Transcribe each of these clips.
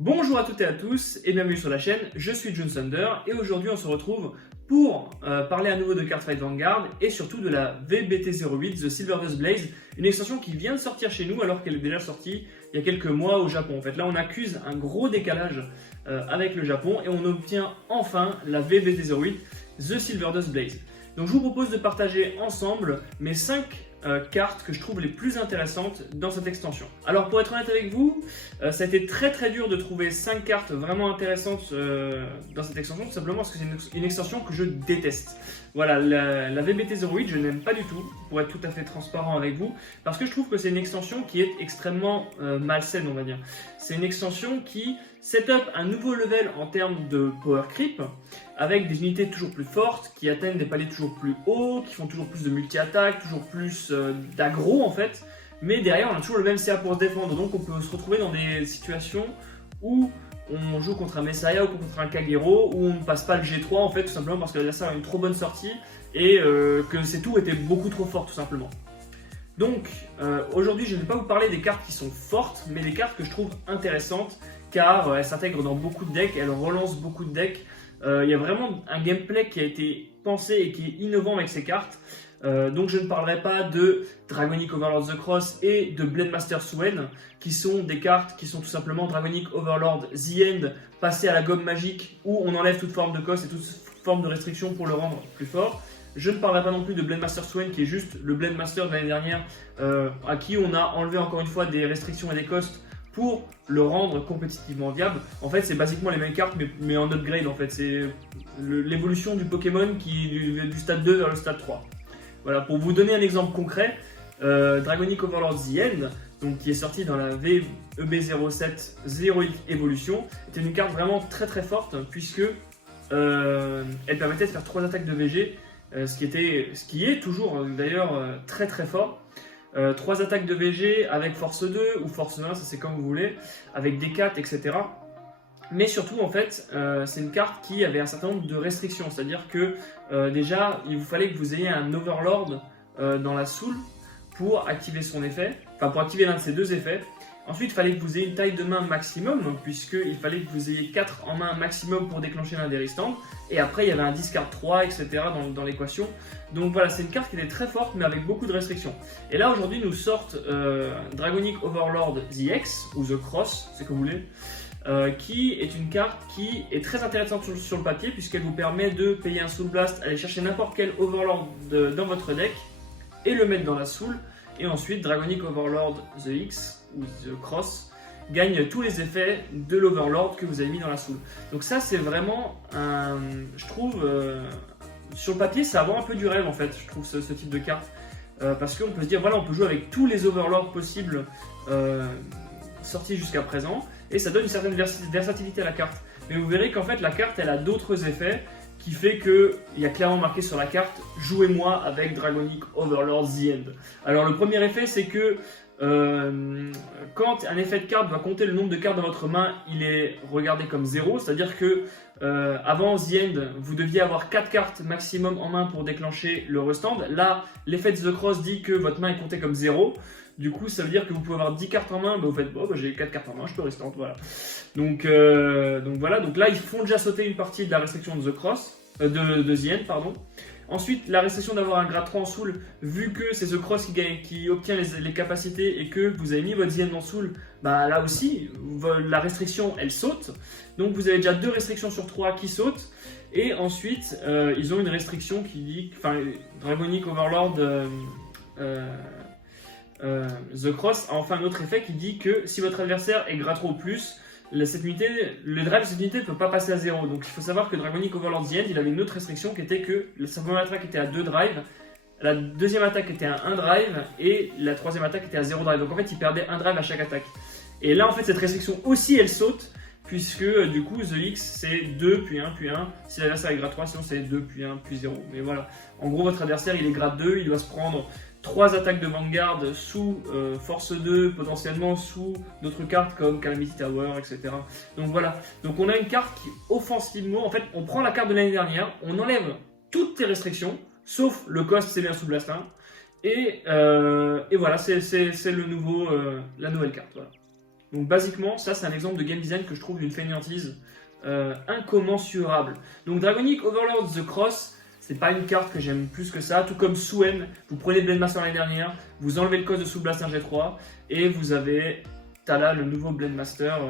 Bonjour à toutes et à tous et bienvenue sur la chaîne, je suis June Thunder et aujourd'hui on se retrouve pour parler à nouveau de Cardfight Vanguard et surtout de la VBT08 The Silver Dust Blaze, une extension qui vient de sortir chez nous alors qu'elle est déjà sortie il y a quelques mois au Japon. En fait là on accuse un gros décalage avec le Japon et on obtient enfin la VBT08 The Silver Dust Blaze. Donc je vous propose de partager ensemble mes 5 cartes que je trouve les plus intéressantes dans cette extension. Alors pour être honnête avec vous, ça a été très dur de trouver 5 cartes vraiment intéressantes dans cette extension, tout simplement parce que c'est une extension que je déteste. Voilà, la VBT08 je n'aime pas du tout, pour être tout à fait transparent avec vous, parce que je trouve que c'est une extension qui est extrêmement malsaine, on va dire. C'est une extension qui set up un nouveau level en termes de power creep, avec des unités toujours plus fortes, qui atteignent des paliers toujours plus hauts, qui font toujours plus de multi-attaques, toujours plus d'aggro en fait. Mais derrière, on a toujours le même CA pour se défendre, donc on peut se retrouver dans des situations où on joue contre un Messiah ou contre un Kagero, où on ne passe pas le G3 en fait, tout simplement parce que l'adversaire a une trop bonne sortie et que ces tours étaient beaucoup trop forts tout simplement. Donc aujourd'hui je ne vais pas vous parler des cartes qui sont fortes, mais des cartes que je trouve intéressantes, car elles s'intègrent dans beaucoup de decks, elles relancent beaucoup de decks. Il y a vraiment un gameplay qui a été pensé et qui est innovant avec ces cartes. Donc je ne parlerai pas de Dragonic Overlord The Cross et de Blademaster Swain, qui sont des cartes qui sont tout simplement Dragonic Overlord The End passé à la gomme magique, où on enlève toute forme de cost et toute forme de restriction pour le rendre plus fort. Je ne parlerai pas non plus de Blademaster Swain, qui est juste le Blademaster de l'année dernière, à qui on a enlevé encore une fois des restrictions et des costs pour le rendre compétitivement viable. En fait, c'est basiquement les mêmes cartes, mais en upgrade. En fait, c'est l'évolution du Pokémon qui du stade 2 vers le stade 3. Voilà, pour vous donner un exemple concret, Dragonic Overlord The End, donc qui est sorti dans la VEB07 Heroic Evolution, était une carte vraiment très forte, puisque elle permettait de faire 3 attaques de VG, ce qui est toujours d'ailleurs très fort. 3 attaques de VG avec force 2 ou force 1, ça c'est comme vous voulez, avec des 4, etc. Mais surtout en fait, c'est une carte qui avait un certain nombre de restrictions, c'est-à-dire que déjà il vous fallait que vous ayez un Overlord dans la Soul pour activer son effet, enfin pour activer l'un de ces deux effets. Ensuite, il fallait que vous ayez une taille de main maximum, puisqu'il fallait que vous ayez 4 en main maximum pour déclencher l'un des restands. Et après, il y avait un discard 3, etc. dans l'équation. Donc voilà, c'est une carte qui était très forte, mais avec beaucoup de restrictions. Et là, aujourd'hui, nous sortent Dragonic Overlord The X, ou The Cross, c'est comme vous voulez, qui est une carte qui est très intéressante sur le papier, puisqu'elle vous permet de payer un Soul Blast, aller chercher n'importe quel Overlord dans votre deck, et le mettre dans la Soul. Et ensuite, Dragonic Overlord The X, ou The Cross, gagne tous les effets de l'Overlord que vous avez mis dans la Soul. Donc ça, c'est vraiment je trouve, sur le papier, ça vend un peu du rêve en fait, je trouve ce type de carte. Parce qu'on peut se dire, voilà, on peut jouer avec tous les Overlords possibles sortis jusqu'à présent, et ça donne une certaine versatilité à la carte. Mais vous verrez qu'en fait, la carte, elle a d'autres effets, qui fait qu'il y a clairement marqué sur la carte « Jouez-moi avec Dragonic Overlord The End ». Alors le premier effet, c'est que quand un effet de carte va compter le nombre de cartes dans votre main, il est regardé comme 0, c'est-à-dire que avant The End, vous deviez avoir 4 cartes maximum en main pour déclencher le restand. Là, l'effet de The Cross dit que votre main est comptée comme 0. Du coup, ça veut dire que vous pouvez avoir 10 cartes en main, vous faites bon, j'ai 4 cartes en main, je peux restand, voilà. Donc voilà, donc là ils font déjà sauter une partie de la restriction de The Cross, de The End, pardon. Ensuite, la restriction d'avoir un grade 3 en Soul, vu que c'est The Cross qui obtient les capacités et que vous avez mis votre The End en Soul, bah là aussi, la restriction elle saute. Donc vous avez déjà 2 restrictions sur 3 qui sautent. Et ensuite, ils ont une restriction qui dit, enfin, Dragonic Overlord The Cross a enfin un autre effet qui dit que si votre adversaire est grade 3 ou plus, le drive de cette unité ne peut pas passer à 0. Donc il faut savoir que Dragonic Overlord The End, il avait une autre restriction qui était que sa première attaque était à 2 drives, la deuxième attaque était à 1 drive et la troisième attaque était à 0 drive. Donc en fait il perdait 1 drive à chaque attaque. Et là en fait cette restriction aussi elle saute, puisque du coup The X c'est 2 puis 1 puis 1. Si l'adversaire est grade 3, sinon c'est 2 puis 1 puis 0. Mais voilà, en gros votre adversaire il est grade 2, il doit se prendre 3 attaques de Vanguard sous force 2, potentiellement sous d'autres cartes comme Calamity Tower, etc. Donc voilà, donc on a une carte qui offensivement, en fait on prend la carte de l'année dernière, on enlève toutes les restrictions, sauf le cost, c'est bien sous Blast 1, et voilà, c'est la nouvelle carte. Voilà. Donc basiquement, ça c'est un exemple de game design que je trouve d'une fainéantise incommensurable. Donc Dragonic Overlord The Cross, c'est pas une carte que j'aime plus que ça, tout comme Suen, vous prenez Blade Master l'année dernière, vous enlevez le cost de Soul Blast 1G3 et vous avez Tala, le nouveau Blade Master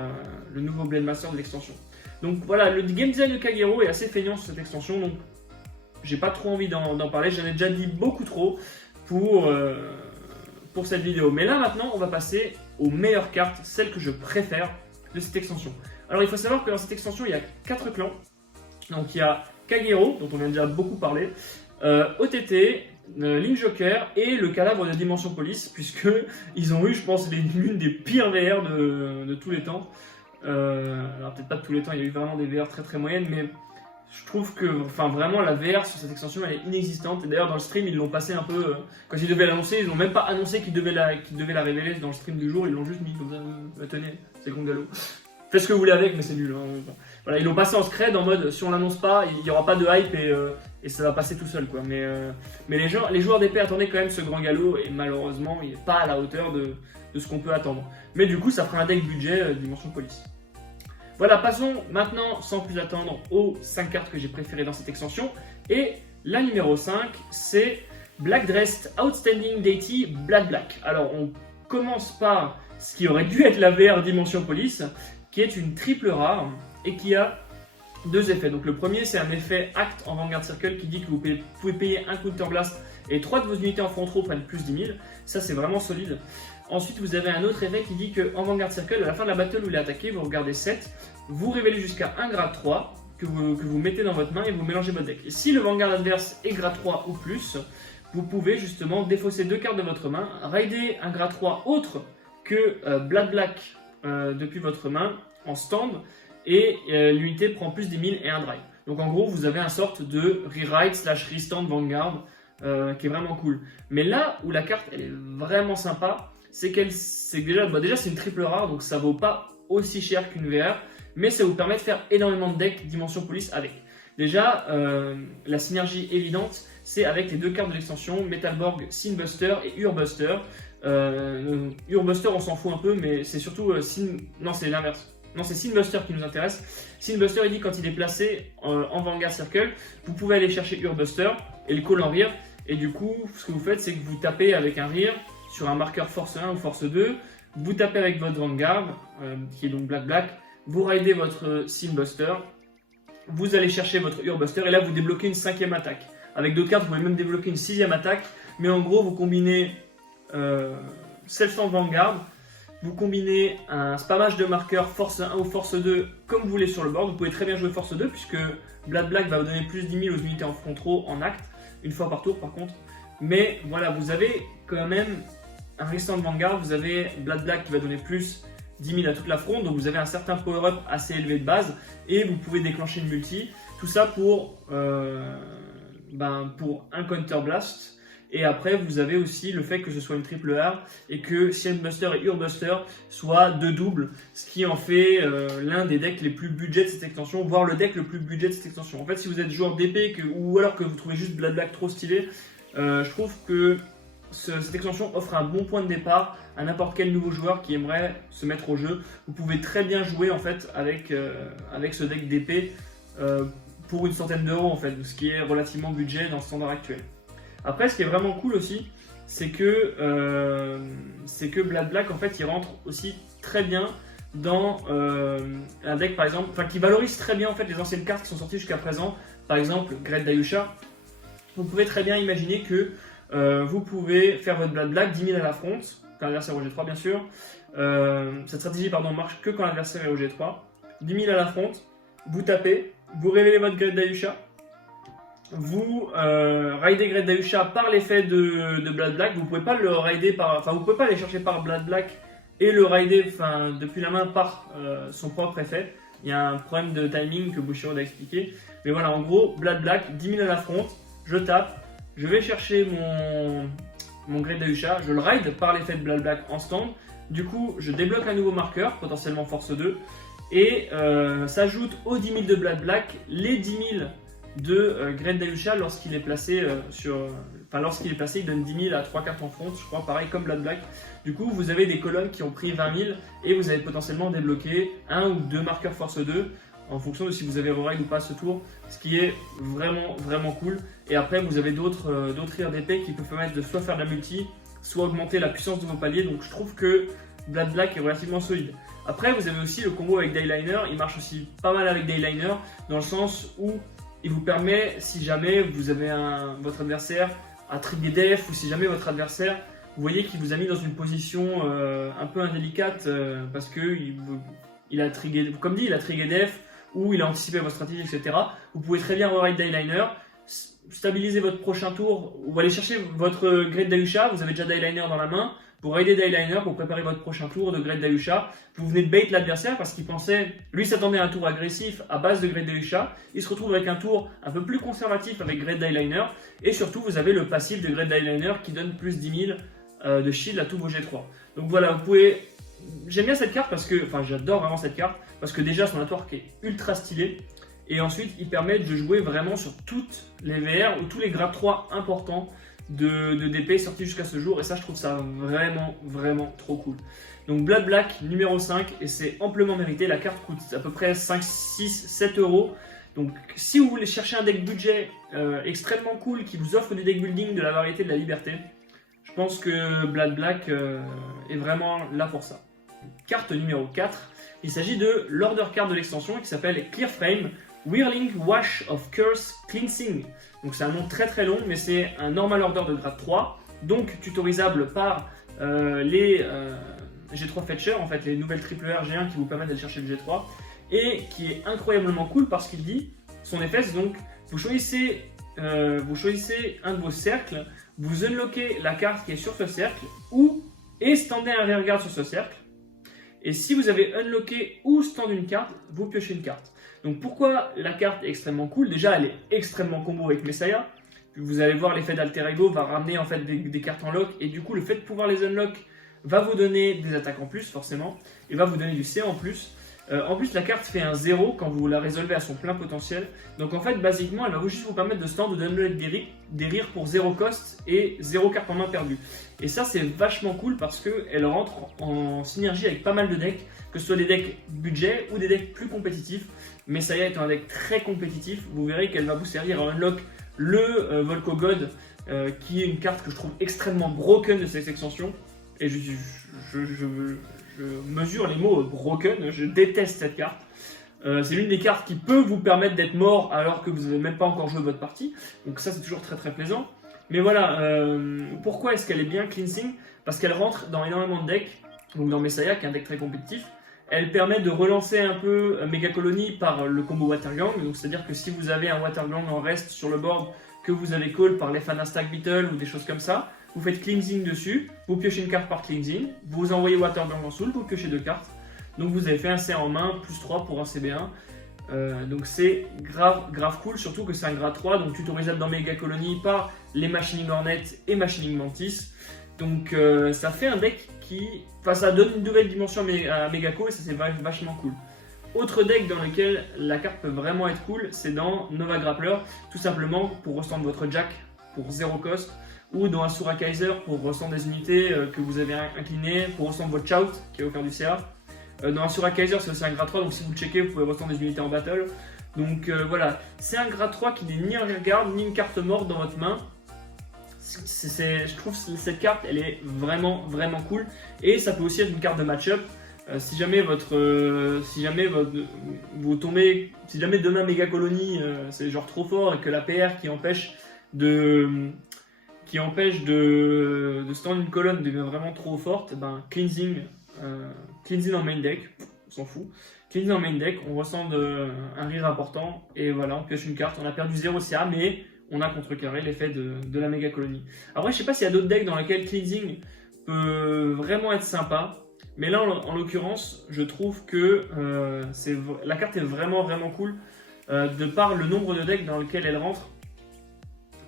de l'extension. Donc voilà, le game design de Kagero est assez feignant sur cette extension, donc j'ai pas trop envie d'en parler, j'en ai déjà dit beaucoup trop pour cette vidéo. Mais là maintenant, on va passer aux meilleures cartes, celles que je préfère de cette extension. Alors il faut savoir que dans cette extension, il y a 4 clans. Donc il y a Kagero, dont on vient déjà beaucoup parler, OTT, Link Joker et le cadavre de Dimension Police, puisque ils ont eu, je pense, l'une des pires VR de tous les temps. Alors peut-être pas de tous les temps, il y a eu vraiment des VR très très moyennes, mais je trouve que, enfin vraiment, la VR sur cette extension elle est inexistante. Et d'ailleurs dans le stream ils l'ont passé un peu, quand ils devaient l'annoncer, ils n'ont même pas annoncé qu'ils devaient la révéler dans le stream du jour, ils l'ont juste mis comme ça, tenez, c'est Gongalo. Faites ce que vous voulez avec, mais c'est nul. Hein. Voilà, ils l'ont passé en scred en mode si on l'annonce pas, il n'y aura pas de hype et ça va passer tout seul quoi. Mais les joueurs d'épée attendaient quand même ce grand galop et malheureusement il n'est pas à la hauteur de ce qu'on peut attendre. Mais du coup ça fera un deck budget Dimension Police. Voilà, passons maintenant sans plus attendre aux 5 cartes que j'ai préférées dans cette extension. Et la numéro 5 c'est Black Dressed Outstanding Deity Black. Alors on commence par ce qui aurait dû être la VR Dimension Police, qui est une triple rare et qui a 2 effets. Donc le premier c'est un effet Act en Vanguard Circle qui dit que vous pouvez payer un Counter Blast et 3 de vos unités en front row prennent plus 10 000. Ça c'est vraiment solide. Ensuite vous avez un autre effet qui dit qu'en Vanguard Circle, à la fin de la battle où il est attaqué, vous regardez 7, vous révélez jusqu'à un grade 3 que vous mettez dans votre main et vous mélangez votre deck. Et si le Vanguard adverse est grade 3 ou plus, vous pouvez justement défausser 2 cartes de votre main, raider un grade 3 autre que Black depuis votre main en stand et l'unité prend plus 10 000 et un drive. Donc en gros vous avez un sorte de rewrite / restand Vanguard qui est vraiment cool. Mais là où la carte elle est vraiment sympa, c'est déjà c'est une triple rare donc ça vaut pas aussi cher qu'une VR, mais ça vous permet de faire énormément de decks Dimension Police avec. Déjà la synergie évidente c'est avec les 2 cartes de l'extension Metalborg Sinbuster et Urbuster. Urbuster on s'en fout un peu mais c'est surtout non c'est l'inverse. Non, c'est Sinbuster qui nous intéresse. Sinbuster, il dit quand il est placé en Vanguard Circle, vous pouvez aller chercher Urbuster et le call en rear. Et du coup, ce que vous faites, c'est que vous tapez avec un rear sur un marqueur force 1 ou force 2. Vous tapez avec votre Vanguard, qui est donc Black. Vous raidez votre Sinbuster. Vous allez chercher votre Urbuster et là, vous débloquez une 5e attaque. Avec 2 cartes, vous pouvez même débloquer une 6e attaque. Mais en gros, vous combinez Self-Stamp Vanguard. Vous combinez un spammage de marqueurs force 1 ou force 2 comme vous voulez sur le board. Vous pouvez très bien jouer force 2 puisque Black va vous donner plus 10 000 aux unités en front row en acte, une fois par tour par contre. Mais voilà, vous avez quand même un restant de Vanguard, vous avez Black qui va donner plus 10 000 à toute la front, donc vous avez un certain power-up assez élevé de base et vous pouvez déclencher une multi. Tout ça pour un Counter Blast. Et après, vous avez aussi le fait que ce soit une triple rare et que Sinbuster et Urbuster soient 2 doubles, ce qui en fait l'un des decks les plus budget de cette extension, voire le deck le plus budget de cette extension. En fait, si vous êtes joueur d'épée ou alors que vous trouvez juste Black trop stylé, je trouve que cette extension offre un bon point de départ à n'importe quel nouveau joueur qui aimerait se mettre au jeu. Vous pouvez très bien jouer en fait avec ce deck d'épée pour une centaine d'euros en fait, ce qui est relativement budget dans le standard actuel. Après, ce qui est vraiment cool aussi, c'est que Black en fait, il rentre aussi très bien dans un deck par exemple, qui valorise très bien en fait les anciennes cartes qui sont sorties jusqu'à présent. Par exemple, Great Dayusha. Vous pouvez très bien imaginer que vous pouvez faire votre Black 10 000 à la front, quand l'adversaire est au G3 bien sûr. Cette stratégie marche que quand l'adversaire est au G3. 10 000 à la front, vous tapez, vous révélez votre Great Dayusha. Vous raidez Great Dayusha par l'effet de Black. Vous pouvez pas le raider vous pouvez pas aller chercher par Black et le raider depuis la main par son propre effet. Il y a un problème de timing que Bushiroad a expliqué. Mais voilà, en gros, Black, 10 000 à la front, je tape, je vais chercher mon Great Dayusha, je le raid par l'effet de Black en stand. Du coup, je débloque un nouveau marqueur, potentiellement force 2, et s'ajoute aux 10 000 de Black les 10 000 de Great Dayusha lorsqu'il est placé lorsqu'il est placé, il donne 10 000 à 3 cartes en front, je crois, pareil comme Blood Black. Du coup, vous avez des colonnes qui ont pris 20 000 et vous avez potentiellement débloqué 1 ou 2 marqueurs force 2 en fonction de si vous avez reride ou pas ce tour, ce qui est vraiment cool. Et après, vous avez d'autres rires d'épée qui peuvent permettre de soit faire de la multi, soit augmenter la puissance de vos paliers. Donc je trouve que Blood Black est relativement solide. Après, vous avez aussi le combo avec Dayliner, il marche aussi pas mal avec Dayliner, dans le sens où il vous permet, si jamais vous avez votre adversaire à trigger def, ou si jamais votre adversaire, vous voyez qu'il vous a mis dans une position un peu indélicate, parce que il a trigger, comme dit, il a trigger def, ou il a anticipé votre stratégie, etc. Vous pouvez très bien reride Dayliner, stabiliser votre prochain tour, ou aller chercher votre Great Dayusha, vous avez déjà Dayliner dans la main, pour aider Dayliner pour préparer votre prochain tour de Great Dayusha. Vous venez de bait l'adversaire parce qu'il pensait, lui s'attendait à un tour agressif à base de Great Dayusha. Il se retrouve avec un tour un peu plus conservatif avec Great Dayliner. Et surtout, vous avez le passif de Great Dayliner qui donne plus 10 000 de shield à tous vos G3. Donc voilà, vous pouvez. J'aime bien cette carte parce que. Enfin, j'adore vraiment cette carte parce que déjà, son atwark est ultra stylé. Et ensuite, il permet de jouer vraiment sur toutes les VR ou tous les grades 3 importants de DP sortis jusqu'à ce jour, et ça je trouve ça vraiment trop cool. Donc Blood Black numéro 5, et c'est amplement mérité. La carte coûte à peu près 5, 6, 7 euros. Donc si vous voulez chercher un deck budget extrêmement cool qui vous offre du deck building, de la variété, de la liberté, je pense que Blood Black est vraiment là pour ça. Carte numéro 4, il s'agit de l'order card de l'extension qui s'appelle Clear Frame Whirling Wash of Curse Cleansing. Donc c'est un nom très long, mais c'est un normal order de grade 3, donc tutorisable par les G3 Fetcher, en fait les nouvelles triple R G1 qui vous permettent d'aller chercher le G3, et qui est incroyablement cool parce qu'il dit, son effet c'est donc, vous choisissez un de vos cercles, vous unlockez la carte qui est sur ce cercle, et standez un rearguard sur ce cercle, et si vous avez unlocké ou stand une carte, vous piochez une carte. Donc pourquoi la carte est extrêmement cool? Déjà, elle est extrêmement combo avec Messiah. Vous allez voir, l'effet d'Alter Ego va ramener en fait des cartes en lock, et du coup le fait de pouvoir les unlock va vous donner des attaques en plus forcément, et va vous donner du C en plus. En plus, la carte fait un 0 quand vous la résolvez à son plein potentiel. Donc en fait, basiquement, elle va juste vous permettre de stand ou d'unlock des rires pour 0 cost et 0 carte en main perdue. Et ça, c'est vachement cool parce qu'elle rentre en synergie avec pas mal de decks, que ce soit des decks budget ou des decks plus compétitifs. Messiah est un deck très compétitif, vous verrez qu'elle va vous servir à unlock le Volco God, qui est une carte que je trouve extrêmement broken de cette extension. Et je mesure les mots broken, je déteste cette carte. C'est l'une des cartes qui peut vous permettre d'être mort alors que vous n'avez même pas encore joué votre partie. Donc ça c'est toujours très plaisant. Mais voilà, pourquoi est-ce qu'elle est bien Cleansing? Parce qu'elle rentre dans énormément de decks, donc dans Messiah qui est un deck très compétitif. Elle permet de relancer un peu Mega Colony par le combo Watergang, donc c'est-à-dire que si vous avez un Watergang en reste sur le board que vous avez call par les Fana Stack Beetle ou des choses comme ça, vous faites Cleansing dessus, vous piochez une carte par Cleansing, vous envoyez Watergang en soul, vous piochez 2 cartes, donc vous avez fait un C en main, plus 3 pour un CB1, donc c'est grave cool, surtout que c'est un grade 3, donc tutorisable dans Mega Colony par les Machining Hornet et Machining Mantis. Donc ça fait un deck qui... Enfin ça donne une nouvelle dimension à Megako et ça c'est vachement cool. Autre deck dans lequel la carte peut vraiment être cool, c'est dans Nova Grappler, tout simplement pour restand votre Jack pour 0 cost, ou dans Asura Kaiser pour restand des unités que vous avez inclinées, pour restand votre Shout qui est offert du CA. Dans Asura Kaiser c'est aussi un grade 3, donc si vous le checkez vous pouvez restand des unités en battle. Donc voilà, c'est un grade 3 qui n'est ni un rearguard ni une carte morte dans votre main. Je trouve que cette carte elle est vraiment cool, et ça peut aussi être une carte de match-up. Si jamais vous tombez, si jamais demain Mega Colony c'est genre trop fort et que la PR qui empêche de stand une colonne devient vraiment trop forte, ben cleansing en main deck, on s'en fout. Cleansing en main deck, on ressent un rire important et voilà, on pioche une carte, on a perdu 0 CA mais on a contrecarré l'effet de la méga colonie. Après, je sais pas s'il y a d'autres decks dans lesquels Cleansing peut vraiment être sympa, mais là, en l'occurrence, je trouve que la carte est vraiment cool de par le nombre de decks dans lequel elle rentre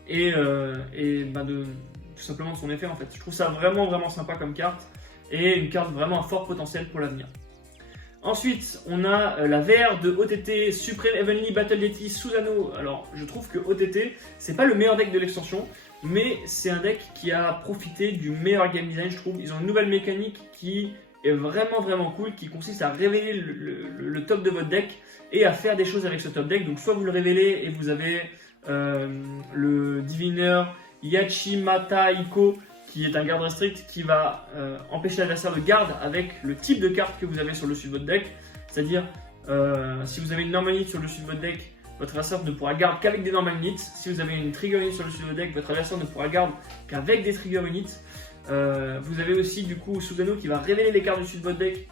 et tout simplement de son effet en fait. Je trouve ça vraiment sympa comme carte et une carte vraiment à fort potentiel pour l'avenir. Ensuite, on a la VR de OTT Supreme Heavenly Battle Deity Susano. Alors, je trouve que OTT, c'est pas le meilleur deck de l'extension, mais c'est un deck qui a profité du meilleur game design, je trouve. Ils ont une nouvelle mécanique qui est vraiment cool, qui consiste à révéler le top de votre deck et à faire des choses avec ce top deck. Donc, soit vous le révélez et vous avez le Diviner Yachimata Iko, qui est un garde restrict qui va empêcher l'adversaire de garde avec le type de carte que vous avez sur le dessus de votre deck. C'est-à-dire, si vous avez une normal unit sur le dessus de votre deck, votre adversaire ne pourra garde qu'avec des normal units. Si vous avez une trigger unit sur le dessus de votre deck, votre adversaire ne pourra garde qu'avec des trigger units. Vous avez aussi du coup Susano qui va révéler les cartes du dessus de votre deck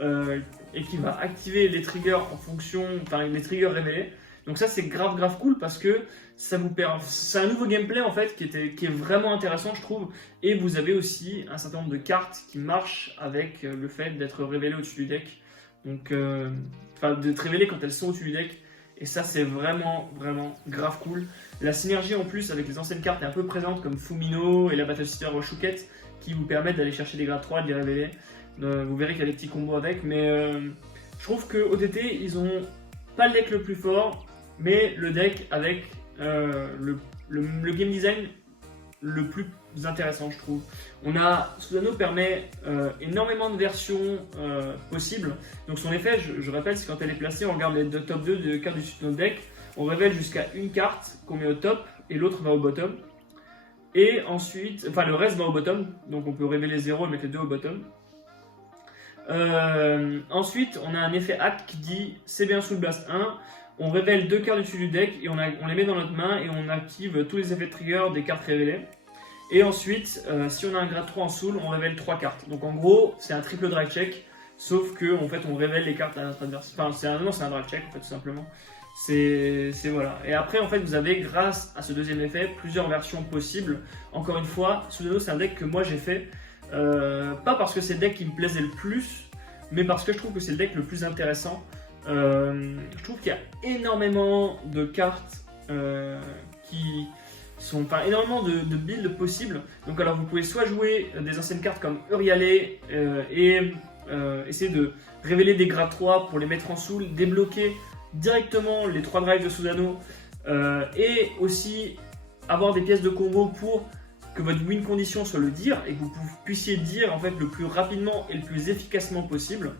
et qui va activer les triggers en fonction, enfin les triggers révélés. Donc ça c'est grave cool parce que ça vous permet, c'est un nouveau gameplay en fait qui est vraiment intéressant je trouve. Et vous avez aussi un certain nombre de cartes qui marchent avec le fait d'être révélées au-dessus du deck. Donc d'être révélées quand elles sont au-dessus du deck. Et ça c'est vraiment grave cool. La synergie en plus avec les anciennes cartes est un peu présente comme Fumino et la Battle Sister Chouquette qui vous permettent d'aller chercher des grades 3 et de les révéler. Vous verrez qu'il y a des petits combos avec, mais je trouve que OTT ils ont pas le deck le plus fort, mais le deck avec le game design le plus intéressant je trouve. Susano permet énormément de versions possibles. Donc son effet, je rappelle, c'est quand elle est placée, on regarde les top 2 de cartes du Susano deck, on révèle jusqu'à une carte qu'on met au top et l'autre va au bottom. Et ensuite, enfin le reste va au bottom, donc on peut révéler 0 et mettre les deux au bottom. Ensuite, on a un effet hack qui dit CB1 Soul Blast 1. On révèle 2 cartes dessus du deck et on les met dans notre main et on active tous les effets de trigger des cartes révélées. Et ensuite, si on a un grade 3 en soul, on révèle 3 cartes. Donc en gros, c'est un triple drive check, sauf que en fait, on révèle les cartes à notre adversaire. Enfin, c'est un drive check en fait, tout simplement. C'est voilà. Et après, en fait, vous avez, grâce à ce deuxième effet, plusieurs versions possibles. Encore une fois, Susano, c'est un deck que moi j'ai fait. Pas parce que c'est le deck qui me plaisait le plus, mais parce que je trouve que c'est le deck le plus intéressant. Je trouve qu'il y a énormément de cartes qui sont, enfin énormément de builds possibles. Donc alors vous pouvez soit jouer des anciennes cartes comme Uriale et essayer de révéler des grades 3 pour les mettre en soul, débloquer directement les 3 drives de Susano et aussi avoir des pièces de combo pour que votre win condition soit le dire et que vous puissiez dire en fait le plus rapidement et le plus efficacement possible.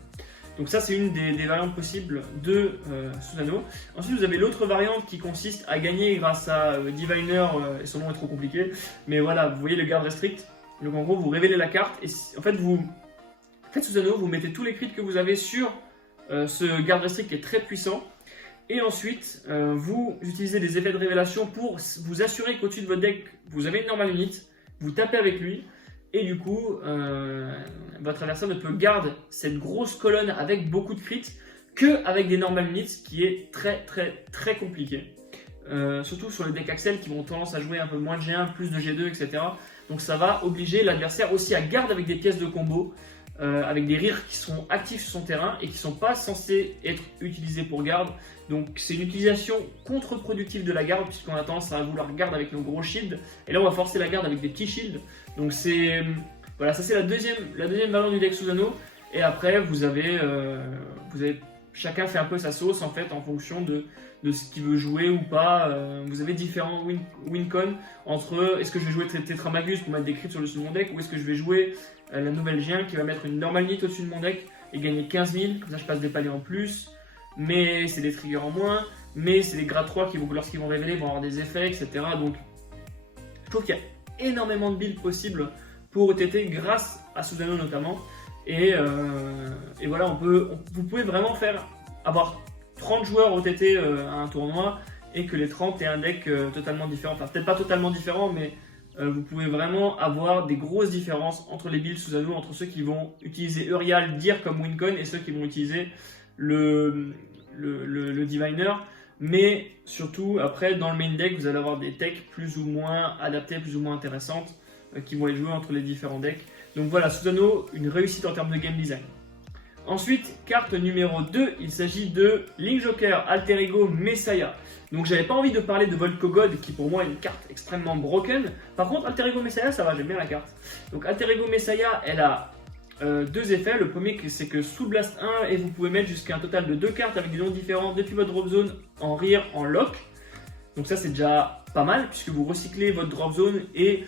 Donc ça c'est une des variantes possibles de Susano. Ensuite vous avez l'autre variante qui consiste à gagner grâce à Diviner, et son nom est trop compliqué, mais voilà, vous voyez le garde restrict. Donc en gros vous révélez la carte et en fait Susano, vous mettez tous les crits que vous avez sur ce garde restrict qui est très puissant. Et ensuite, vous utilisez des effets de révélation pour vous assurer qu'au-dessus de votre deck, vous avez une normal unit, vous tapez avec lui, et du coup, votre adversaire ne peut garder cette grosse colonne avec beaucoup de crits qu'avec des normal units, ce qui est très compliqué. Surtout sur les decks Axel qui vont tendance à jouer un peu moins de G1, plus de G2, etc. Donc ça va obliger l'adversaire aussi à garder avec des pièces de combo, avec des rires qui sont actifs sur son terrain et qui ne sont pas censés être utilisés pour garde. Donc c'est une utilisation contre-productive de la garde puisqu'on a tendance à vouloir garde avec nos gros shields et là on va forcer la garde avec des petits shields. Donc c'est voilà, ça c'est la deuxième variante du deck Susano. Et après vous avez chacun fait un peu sa sauce en fait en fonction de ce qu'il veut jouer ou pas. Vous avez différents win-con entre est-ce que je vais jouer Tetramagus pour mettre des crits sur le dessus de mon deck ou est-ce que je vais jouer la nouvelle G1 qui va mettre une normal unit au-dessus de mon deck et gagner 15 000, comme ça je passe des paliers en plus, mais c'est des triggers en moins, mais c'est des grades 3 qui vont, lorsqu'ils vont révéler, vont avoir des effets, etc. Donc je trouve qu'il y a énormément de builds possibles pour OTT grâce à Susano notamment. Et voilà, vous pouvez vraiment avoir 30 joueurs OTT à un tournoi et que les 30 aient un deck totalement différent. Enfin, peut-être pas totalement différent, mais vous pouvez vraiment avoir des grosses différences entre les builds Susano, entre ceux qui vont utiliser Urial, Dir comme wincon et ceux qui vont utiliser le Diviner. Mais surtout, après, dans le main deck, vous allez avoir des techs plus ou moins adaptées, plus ou moins intéressantes qui vont être jouées entre les différents decks. Donc voilà, Susano, une réussite en termes de game design. Ensuite, carte numéro 2, il s'agit de Link Joker Alter Ego Messiah. Donc j'avais pas envie de parler de Volkogod qui pour moi est une carte extrêmement broken. Par contre Alter Ego Messiah ça va, j'aime bien la carte. Donc Alter Ego Messiah elle a deux effets. Le premier, c'est que Soul Blast 1, et vous pouvez mettre jusqu'à un total de 2 cartes avec des noms différents depuis votre drop zone en rear, en lock. Donc ça c'est déjà pas mal puisque vous recyclez votre drop zone et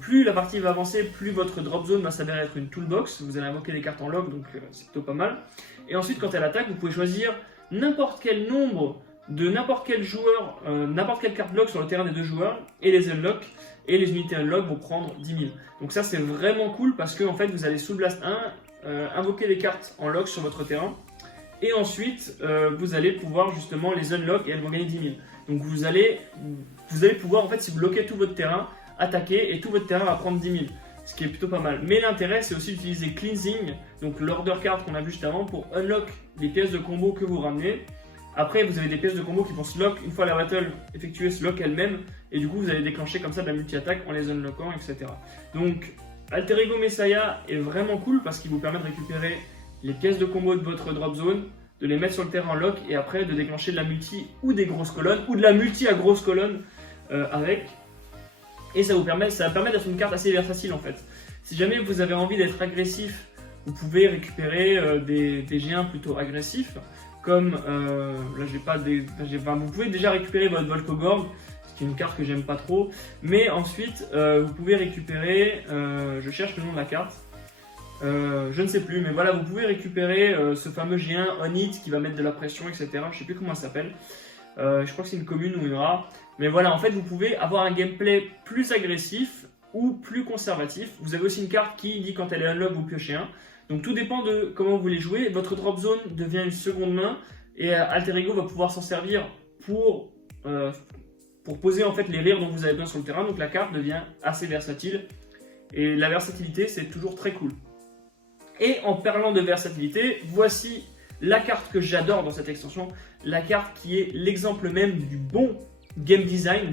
plus la partie va avancer, plus votre drop zone va s'avérer être une toolbox. Vous allez invoquer des cartes en lock, donc c'est plutôt pas mal. Et ensuite, quand elle attaque, vous pouvez choisir n'importe quel nombre de n'importe quel joueur, n'importe quelle carte block sur le terrain des deux joueurs et les unlock. Et les unités unlock vont prendre 10 000. Donc ça c'est vraiment cool parce que en fait vous allez Soul Blast 1, invoquer les cartes en lock sur votre terrain. Et ensuite vous allez pouvoir justement les unlock et elles vont gagner 10 000. Donc vous allez pouvoir en fait, si vous bloquez tout votre terrain, attaquer et tout votre terrain va prendre 10 000. Ce qui est plutôt pas mal. Mais l'intérêt c'est aussi d'utiliser Cleansing, donc l'order card qu'on a vu juste avant, pour unlock les pièces de combo que vous ramenez. Après vous avez des pièces de combo qui vont se lock une fois la battle effectuée, se lock elle-même. Et du coup vous allez déclencher comme ça de la multi-attaque en les unlockant, etc. Donc Alter Ego Messiah est vraiment cool parce qu'il vous permet de récupérer les pièces de combo de votre drop zone, de les mettre sur le terrain en lock et après de déclencher de la multi ou des grosses colonnes ou de la multi à grosses colonnes avec. Et ça va permettre d'être une carte assez versatile en fait. Si jamais vous avez envie d'être agressif, vous pouvez récupérer des G1 plutôt agressifs. Comme, là j'ai pas des... vous pouvez déjà récupérer votre Volkogorg, c'est une carte que j'aime pas trop. Mais ensuite, vous pouvez récupérer, je cherche le nom de la carte. Je ne sais plus, mais voilà, vous pouvez récupérer ce fameux G1 on hit qui va mettre de la pression, etc. Je sais plus comment ça s'appelle. Je crois que c'est une commune ou une rare. Mais voilà, en fait, vous pouvez avoir un gameplay plus agressif ou plus conservatif. Vous avez aussi une carte qui dit quand elle est unlock, vous piochez un. Donc tout dépend de comment vous voulez jouer. Votre drop zone devient une seconde main et Alter Ego va pouvoir s'en servir pour poser en fait les rears dont vous avez besoin sur le terrain. Donc la carte devient assez versatile. Et la versatilité, c'est toujours très cool. Et en parlant de versatilité, voici la carte que j'adore dans cette extension, la carte qui est l'exemple même du bon game design,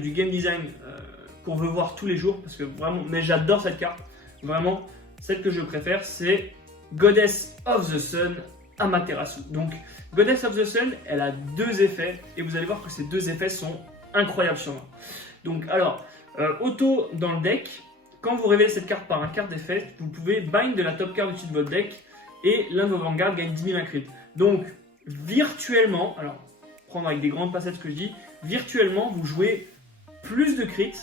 qu'on veut voir tous les jours, parce que vraiment, mais j'adore cette carte, vraiment, celle que je préfère, c'est Goddess of the Sun Amaterasu. Donc, Goddess of the Sun, elle a deux effets, et vous allez voir que ces deux effets sont incroyables sur moi. Donc, alors, auto dans le deck, quand vous révélez cette carte par un carte d'effet, vous pouvez bind de la top card du-dessus de votre deck, et l'un de vos vanguards gagne 10 000 crit. Donc, virtuellement, alors, prendre avec des grandes pincettes ce que je dis, virtuellement, vous jouez plus de crits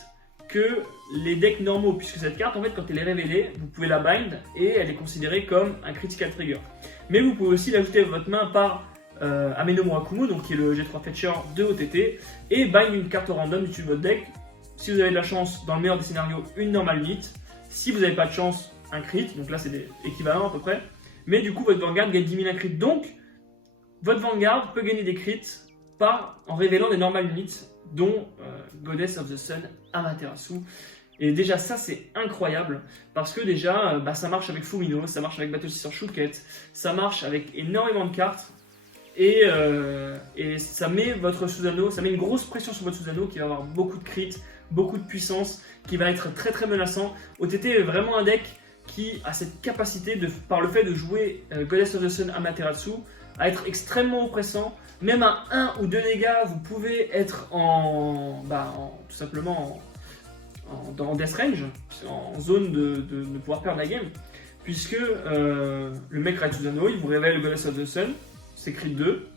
que les decks normaux, puisque cette carte, en fait, quand elle est révélée, vous pouvez la bind et elle est considérée comme un critical trigger. Mais vous pouvez aussi l'ajouter à votre main par Ameno Murakumo, donc qui est le G3 Fetcher de OTT, et bind une carte random dessus de votre deck. Si vous avez de la chance, dans le meilleur des scénarios, une normal unit. Si vous n'avez pas de chance, un crit, donc là c'est des équivalents à peu près. Mais du coup, votre Vanguard gagne 10 000 crit. Donc, votre Vanguard peut gagner des crits en révélant des normal units, dont Goddess of the Sun Amaterasu. Et déjà ça c'est incroyable parce que déjà ça marche avec Fumino, ça marche avec Battle Sister Shuket, ça marche avec énormément de cartes et ça met votre Susanoo, ça met une grosse pression sur votre Susanoo qui va avoir beaucoup de crits, beaucoup de puissance, qui va être très très menaçant. OTT est vraiment un deck qui a cette capacité par le fait de jouer Goddess of the Sun Amaterasu à être extrêmement oppressant. Même à 1 ou 2 dégâts, vous pouvez être tout simplement en death range, en zone de pouvoir perdre la game, puisque le mec Raid Susanoo, il vous révèle Goddess of the Sun, c'est crit 2.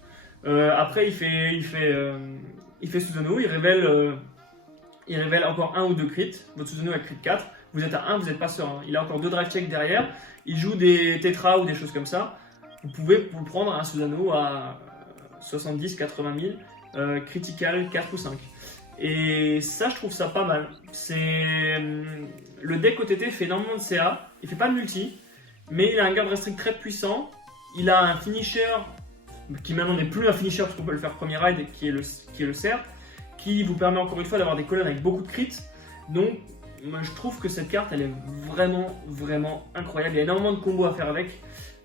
Après, il fait Susanoo, il révèle encore 1 ou 2 crits. Votre Susanoo a crit 4. Vous êtes à 1, vous n'êtes pas serein. Il a encore 2 drive checks derrière. Il joue des Tetra ou des choses comme ça. Vous pouvez vous prendre un Susanoo à 70, 80 000, critical 4 ou 5. Et ça, je trouve ça pas mal. Le deck OTT fait énormément de CA, il fait pas de multi, mais il a un garde restrict très puissant. Il a un finisher, qui maintenant n'est plus un finisher parce qu'on peut le faire premier raid, qui est le CERT, qui vous permet encore une fois d'avoir des colonnes avec beaucoup de crits. Donc, moi, je trouve que cette carte, elle est vraiment, vraiment incroyable. Il y a énormément de combos à faire avec.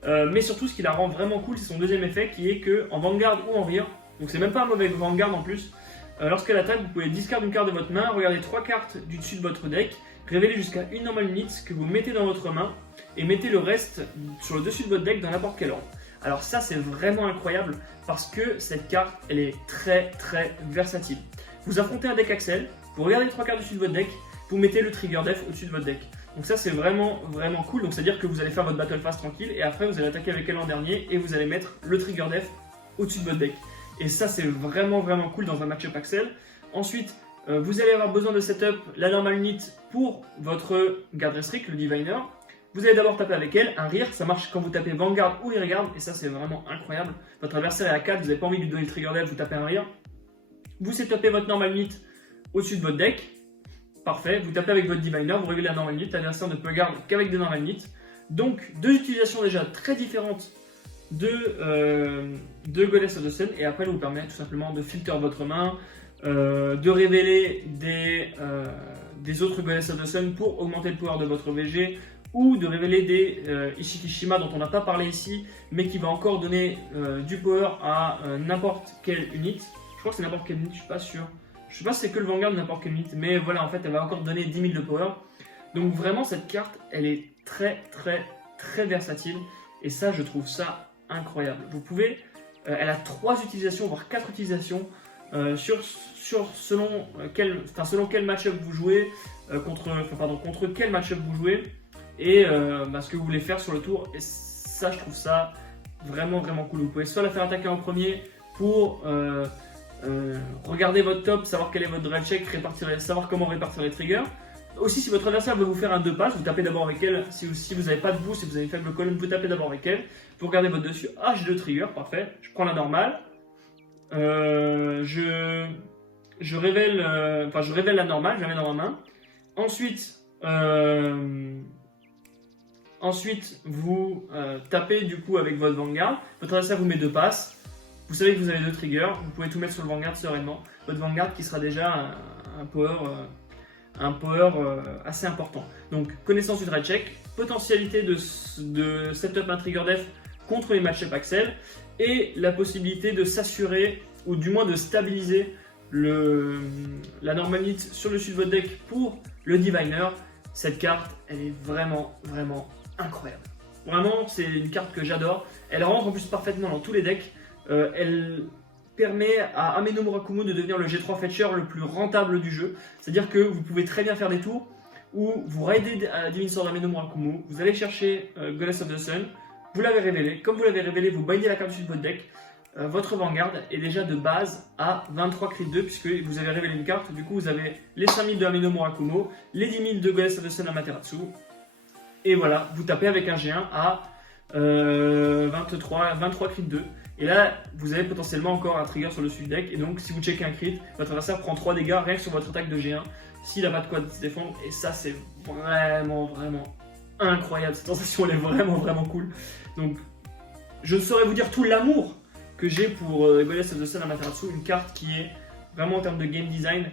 Mais surtout, ce qui la rend vraiment cool, c'est son deuxième effet qui est qu'en Vanguard ou en rear, donc c'est même pas un mauvais Vanguard en plus, lorsqu'elle attaque, vous pouvez discard une carte de votre main, regarder 3 cartes du dessus de votre deck, révéler jusqu'à une normal unit que vous mettez dans votre main et mettez le reste sur le dessus de votre deck dans n'importe quel ordre. Alors, ça, c'est vraiment incroyable parce que cette carte, elle est très très versatile. Vous affrontez un deck Axel, vous regardez les 3 cartes dessus de votre deck, vous mettez le trigger def au-dessus de votre deck. Donc ça c'est vraiment cool, donc c'est à dire que vous allez faire votre battle phase tranquille et après vous allez attaquer avec elle en dernier et vous allez mettre le trigger def au-dessus de votre deck. Et ça c'est vraiment cool dans un match-up Axel. Ensuite vous allez avoir besoin de setup la normal unit pour votre garde restrict, le diviner. Vous allez d'abord taper avec elle, un rire, ça marche quand vous tapez Vanguard ou Rearguard et ça c'est vraiment incroyable. Votre adversaire est à 4, vous n'avez pas envie de lui donner le trigger def, vous tapez un rire. Vous setupez votre normal unit au-dessus de votre deck. Parfait, vous tapez avec votre diviner, vous réglez la normal unit, l'adversaire ne peut garder qu'avec des normal units. Donc deux utilisations déjà très différentes de Goddess of the Sun et après elle vous permet tout simplement de filter votre main, de révéler des autres Goddess of the Sun pour augmenter le pouvoir de votre VG ou de révéler des Ishikishima dont on n'a pas parlé ici mais qui va encore donner du power à n'importe quelle unit. Je crois que c'est n'importe quelle unit, je suis pas sûr. Je sais pas si c'est que le Vanguard ou n'importe quelle unit, mais voilà, en fait, elle va encore donner 10 000 de power. Donc vraiment, cette carte, elle est très versatile. Et ça, je trouve ça incroyable. Vous pouvez, elle a 3 utilisations, voire 4 utilisations, selon quel match-up vous jouez, contre quel match-up vous jouez, et ce que vous voulez faire sur le tour. Et ça, je trouve ça vraiment cool. Vous pouvez soit la faire attaquer en premier pour... regardez votre top, savoir quel est votre drive check, savoir comment répartir les triggers. Aussi, si votre adversaire veut vous faire un 2 passes, vous tapez d'abord avec elle. Si vous n'avez pas de boost, si vous avez une faible colonne, vous tapez d'abord avec elle. Vous regardez votre dessus. Ah, j'ai 2 triggers, parfait. Je prends la normale. Je révèle la normale, je la mets dans ma main. Ensuite, vous tapez du coup avec votre Vanguard. Votre adversaire vous met 2 passes. Vous savez que vous avez 2 triggers, vous pouvez tout mettre sur le Vanguard sereinement. Votre Vanguard qui sera déjà un power assez important. Donc connaissance du drive check, potentialité de setup un trigger def contre les match-up Axel et la possibilité de s'assurer ou du moins de stabiliser la normal unit sur le dessus de votre deck pour le diviner. Cette carte, elle est vraiment incroyable. Vraiment, c'est une carte que j'adore. Elle rentre en plus parfaitement dans tous les decks. Elle permet à Ameno Murakumo de devenir le G3 Fetcher le plus rentable du jeu. C'est-à-dire que vous pouvez très bien faire des tours où vous raidez Divine Sword d'Ameno Murakumo, vous allez chercher Goddess of the Sun, vous l'avez révélé. Comme vous l'avez révélé, vous bindez la carte dessus de votre deck. Votre Vanguard est déjà de base à 23 crit 2 puisque vous avez révélé une carte. Du coup, vous avez les 5000 de Ameno Murakumo, les 10 000 de Goddess of the Sun Amaterasu. Et voilà, vous tapez avec un G1 à 23 crit 2. Et là, vous avez potentiellement encore un trigger sur le dessus du deck. Et donc, si vous checkez un crit, votre adversaire prend 3 dégâts rien que sur votre attaque de G1. S'il n'a pas de quoi se défendre. Et ça, c'est vraiment incroyable. Cette sensation, elle est vraiment cool. Donc, je ne saurais vous dire tout l'amour que j'ai pour Goddess of the Sun Amaterasu. Une carte qui est vraiment en termes de game design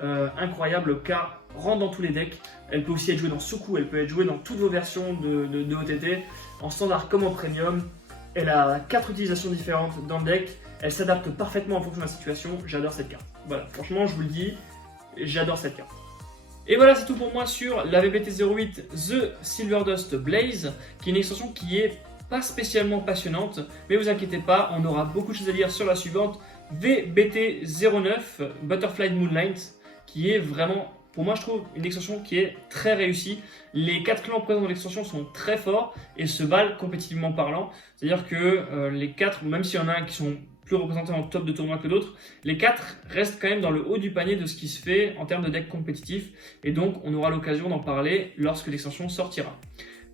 incroyable. Car rentre dans tous les decks. Elle peut aussi être jouée dans Suku. Elle peut être jouée dans toutes vos versions de OTT. En standard comme en premium. Elle a 4 utilisations différentes dans le deck, elle s'adapte parfaitement en fonction de la situation, j'adore cette carte. Voilà, franchement je vous le dis, j'adore cette carte. Et voilà, c'est tout pour moi sur la VBT08 The Silverdust Blaze, qui est une extension qui est pas spécialement passionnante, mais vous inquiétez pas, on aura beaucoup de choses à dire sur la suivante, VBT09 Butterfly Moonlight, qui est vraiment... Pour moi, je trouve une extension qui est très réussie. Les 4 clans présents dans l'extension sont très forts et se valent compétitivement parlant. C'est-à-dire que les 4, même s'il y en a un qui sont plus représentés en top de tournoi que d'autres, les 4 restent quand même dans le haut du panier de ce qui se fait en termes de deck compétitif. Et donc, on aura l'occasion d'en parler lorsque l'extension sortira.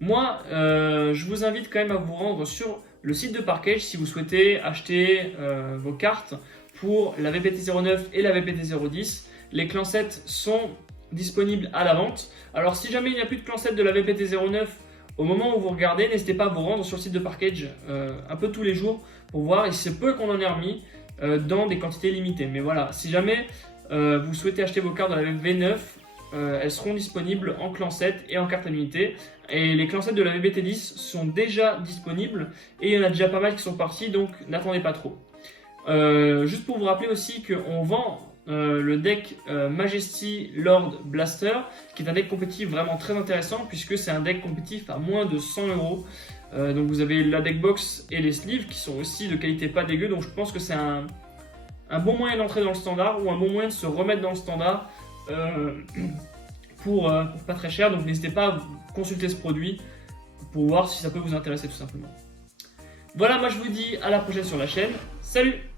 Moi, je vous invite quand même à vous rendre sur le site de Parkage si vous souhaitez acheter vos cartes pour la VBT09 et la VBT010. Les clans 7 sont disponibles à la vente. Alors si jamais il n'y a plus de clan 7 de la VBT09 au moment où vous regardez, n'hésitez pas à vous rendre sur le site de Parkage un peu tous les jours pour voir. Il se peut qu'on en ait remis dans des quantités limitées. Mais voilà, si jamais vous souhaitez acheter vos cartes de la V9, elles seront disponibles en clan 7 et en carte limitée. Et les clans 7 de la VBT10 sont déjà disponibles et il y en a déjà pas mal qui sont partis, donc n'attendez pas trop. Juste pour vous rappeler aussi qu'on vend le deck Majesty Lord Blaster, qui est un deck compétitif vraiment très intéressant puisque c'est un deck compétitif à moins de 100 €. Donc vous avez la deck box et les sleeves qui sont aussi de qualité pas dégueu, donc je pense que c'est un bon moyen d'entrer dans le standard ou un bon moyen de se remettre dans le standard pour pas très cher, donc n'hésitez pas à consulter ce produit pour voir si ça peut vous intéresser tout simplement. Voilà, moi je vous dis à la prochaine sur la chaîne. Salut!